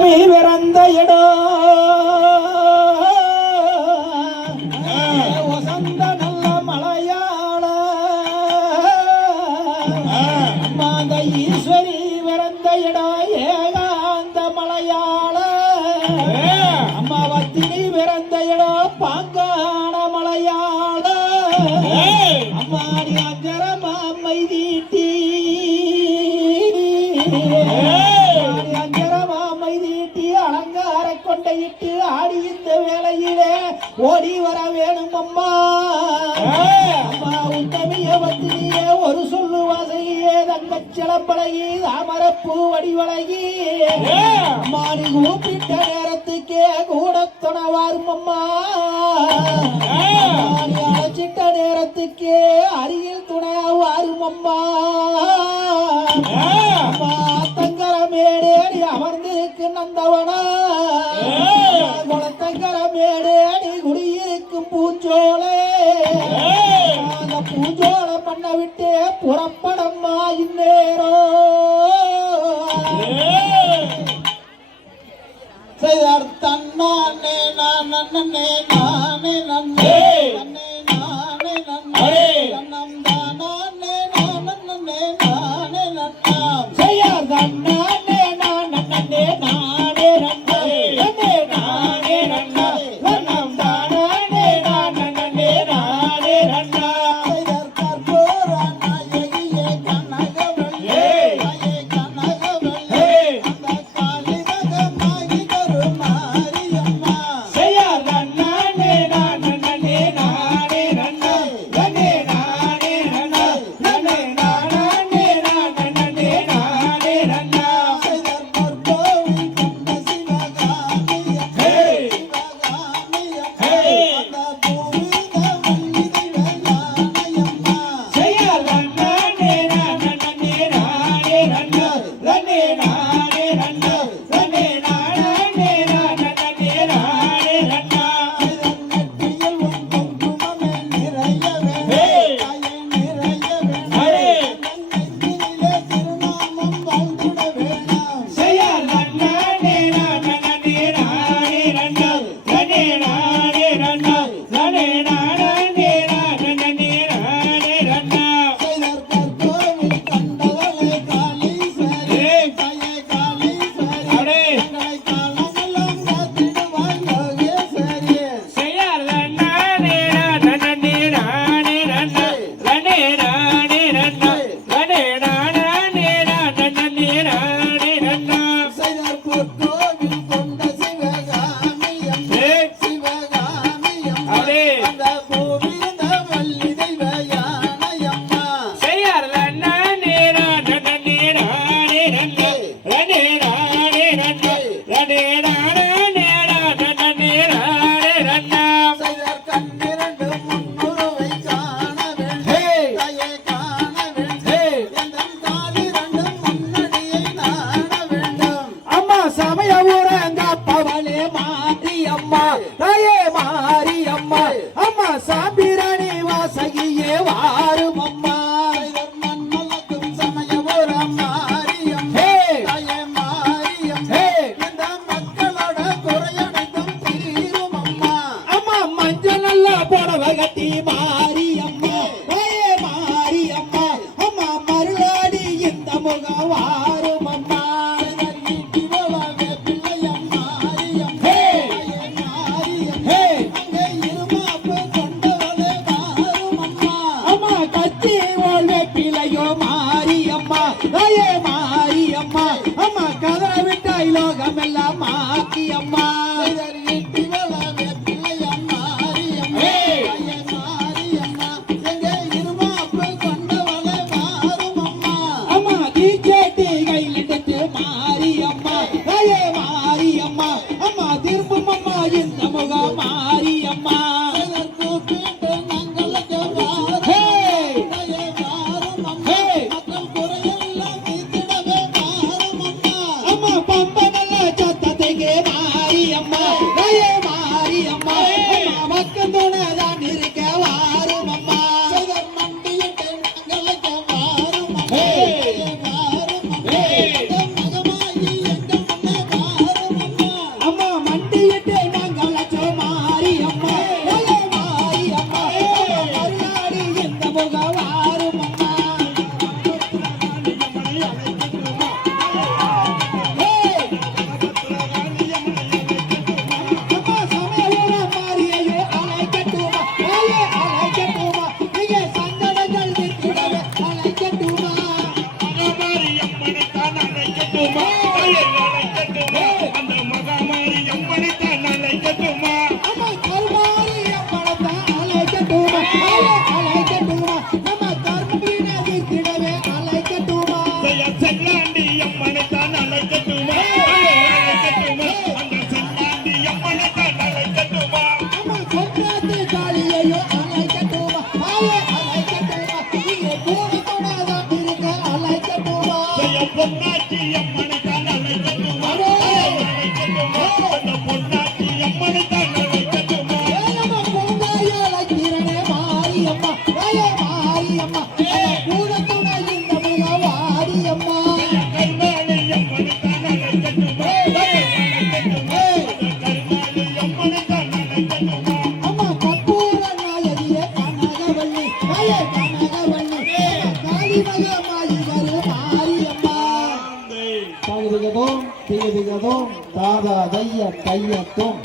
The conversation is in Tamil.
உத்தமி பிறந்த இடம் வசந்த நல்ல மலையாள மாத ஈஸ்வரி பிறந்த இடம் ஏகாந்த மலையாள அம்மாவத்தினி பிறந்த இடம் பாங்கான மலையாள அம்மாடி அஞ்சரமா மைதீட்டி கொண்டையிட்டு ஆடி இந்த வேளையிலே ஓடி வர வேணும் அம்மா அம்மா உத்தமிய வத்தினியே ஒரு சொல்லு வாசையே தங்கச் சிலம்பழகி தாமரப்பூ வடிவழகி அம்மா நீ கூப்பிட்ட நேரத்துக்கே கூட துணவாரும் அம்மா நீ அழைச்சிட்ட நேரத்துக்கே அருகில் துணைவாரும் அம்மா அம்மா தங்கர மேடேறி அமர்ந்திருக்கு நந்தவனா குளத்தங்கர மேடேறி குடியிருக்கும் பூஞ்சோலை அந்த பூஞ்சோலை பண்ண விட்டு புறப்படம்மா இந்நேரோ செய்தார் தன்னானே நான் நன்னே நானே நன்னே நன்னே நானே நன்னே நன்னம் தானே நான் நன்னே நானே நன்னாம் செய்யார் தன்னானே நான் நன்னே நானே நன்னே நன்னே நானே நன்னா நன்னம் தானே நான் நன்னே நானே நன்னா செய்தார் கற்பூர நாயகியே கனகவல்லே நாயே கனகவல்லே அந்த காளிதகமாகி கருமாரியம்மா செய்யார் தன்னானே நான் நன்னே நானே நன்னா நன்னே நானே நன்னா நன்னே நானே நான் நன்னே நானே நன்னா செய்தார் பொற்கோவில் கொண்ட சிவகாமியம் சிவகாமியம் அந்த பூமித வள்ளிதை வேளாணையம்மா செய்யார் தன்னானே நான் நன்னே நானே நன்னா நன்னே நானே நன்னா நன்னே நானே நான் நன்னே நானே நன்னா செய்தார் நெற்றியில் உன் குங்குமமே நிறைய வேணும் தாயே நிறைய வேணும் நெஞ்சினிலே திருநாமம் வாழ்ந்திட வேணும் செய்யார் தன்னானே நான் நன்னே நானே நன்னா நன்னே நானே நன்னா நன்னே நானே நான் நன்னே நானே நன்னா செய்தார் கற்பூவில் கண்டவளே காளீஸ்வரி தாயே காளீஸ்வரி எங்களை காலமெல்லாம் காத்திடுவாய் யோகேஸ்வரி செய்யார் தன்னானே நான் நன்னே நானே நன்னா நன்னே நானே நன்னா நன்னே நானே நான் நன்னே நானே நன்னா செய்தார் பொற்கோவில் கொண்ட சிவகாமியம் சிவகாமியம் அந்த பூமிந்த வள்ளிதை வேளாணையம்மா செய்யார் தன்னானே நான் நன்னே நானே நன்னா நன்னே நானே நன்னா நன்னே நானே நான் நன்னே நானே நன்னா செய்தார் கண்ணிரண்டு முன்னுருவை காண வேண்டும் தாயே காண வேண்டும் எந்தன் காலிரண்டு முன்னடியை நாட வேண்டும் அம்மா சமய ஊரங்கப்பவளே மாறி அம்மா தாயே மாறி அம்மா அம்மா சாம்பிராணி வாசகியே வாரும் அம்மா செய்தார் மண்ணலக்கும் சமய ஊரம் மாரியம் தாயே மாரியம் இந்த மக்களோட குறையனைத்தும் தீரும் அம்மா அம்மா மஞ்சள் நல்ல புடவை கட்டி மாறி அம்மா தாயே மாறி அம்மா அம்மா மருளாடி இந்த முகம் வாரும் அம்மா செய்தார் ஈட்டிவளவே பிள்ளையம் மாரியம் தாயே மாரியம் அங்கே இருமாப்பு கொண்டவளே வாரும் அம்மா அம்மா கத்தி ஓல்வே பிள்ளையோ மாறி அம்மா தாயே மாறி அம்மா அம்மா கதற விட்டாய் லோகமெல்லாம் மாக்கி அம்மா செய்தார் ஈட்டிவளவே பிள்ளையம் மாரியம் தாயே மாரியம்மா எங்கே இருமாப்பு கொண்டவளே வாரும் அம்மா அம்மா தீச்சேட்டி கையில் எடுத்து மாறி அம்மா தாயே மாறி அம்மா அம்மா திரும்பும் அம்மா இந்த முகம் மாறி அம்மா செய்தார் கூப்பிட்டு நாங்களுக்கு வாரும் தாயே வாரும் அம்மா மக்கள் குறையெல்லாம் தீர்த்திடவே வாரும் அம்மா அம்மா பம்ப நல்ல சத்தத்தைக்கு மாறி அம்மா தாயே மாறி அம்மா அம்மா மக்கள் துணைதான் இருக்க வாரும் அம்மா செய்தார் மண்டியிட்டு நாங்களுக்கு வாரும் அம்மா தாயே வாரும் அம்மா மகமாயி எங்கள் முன்னே வாரும் மாரியம்மா கூட துணையின் தமிழ வாரியம்மா அம்மா கற்பூர நாயகியே கனகவல்லி கனகவல்லி காளிமக மாயிகரு மாரியம்மா தகுதிகதோம் திகதிகதோம் தாதா தைய தையத்தோம்